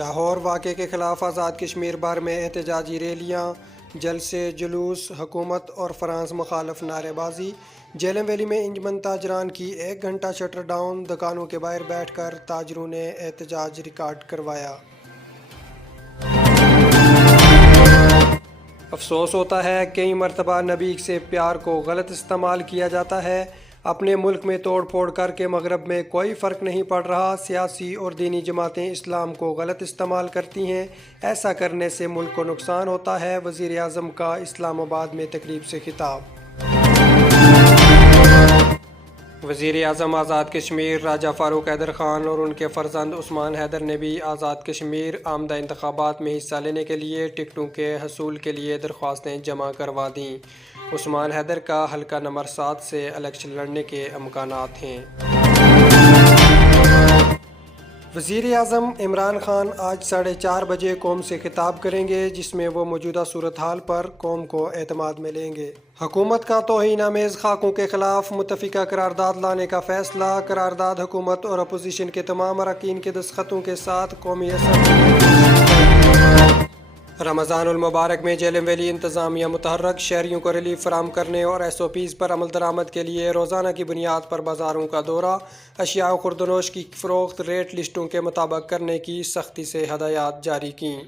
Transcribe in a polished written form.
لاہور واقعے کے خلاف آزاد کشمیر بھر میں احتجاجی ریلیاں، جلسے جلوس، حکومت اور فرانس مخالف نعرے بازی۔ جیلم ویلی میں انجمن تاجران کی 1 گھنٹہ شٹر ڈاؤن، دکانوں کے باہر بیٹھ کر تاجروں نے احتجاج ریکارڈ کروایا۔ افسوس ہوتا ہے کئی مرتبہ نبی سے پیار کو غلط استعمال کیا جاتا ہے۔ اپنے ملک میں توڑ پھوڑ کر کے مغرب میں کوئی فرق نہیں پڑ رہا۔ سیاسی اور دینی جماعتیں اسلام کو غلط استعمال کرتی ہیں، ایسا کرنے سے ملک کو نقصان ہوتا ہے۔ وزیر اعظم کا اسلام آباد میں تقریب سے خطاب۔ وزیر اعظم آزاد کشمیر راجہ فاروق حیدر خان اور ان کے فرزند عثمان حیدر نے بھی آزاد کشمیر آمدہ انتخابات میں حصہ لینے کے لیے ٹکٹوں کے حصول کے لیے درخواستیں جمع کروا دیں۔ عثمان حیدر کا حلقہ نمبر 7 سے الیکشن لڑنے کے امکانات ہیں۔ وزیر اعظم عمران خان آج 4:30 بجے قوم سے خطاب کریں گے، جس میں وہ موجودہ صورتحال پر قوم کو اعتماد میں لیں گے۔ حکومت کا توہین آمیز خاکوں کے خلاف متفقہ قرارداد لانے کا فیصلہ۔ قرارداد حکومت اور اپوزیشن کے تمام اراکین کے دستخطوں کے ساتھ قومی اسمبلی۔ رمضان المبارک میں جیلم ویلی انتظامیہ متحرک، شہریوں کو ریلیف فراہم کرنے اور SOPs پر عمل درآمد کے لیے روزانہ کی بنیاد پر بازاروں کا دورہ، اشیاء خوردونوش کی فروخت ریٹ لسٹوں کے مطابق کرنے کی سختی سے ہدایات جاری کیں۔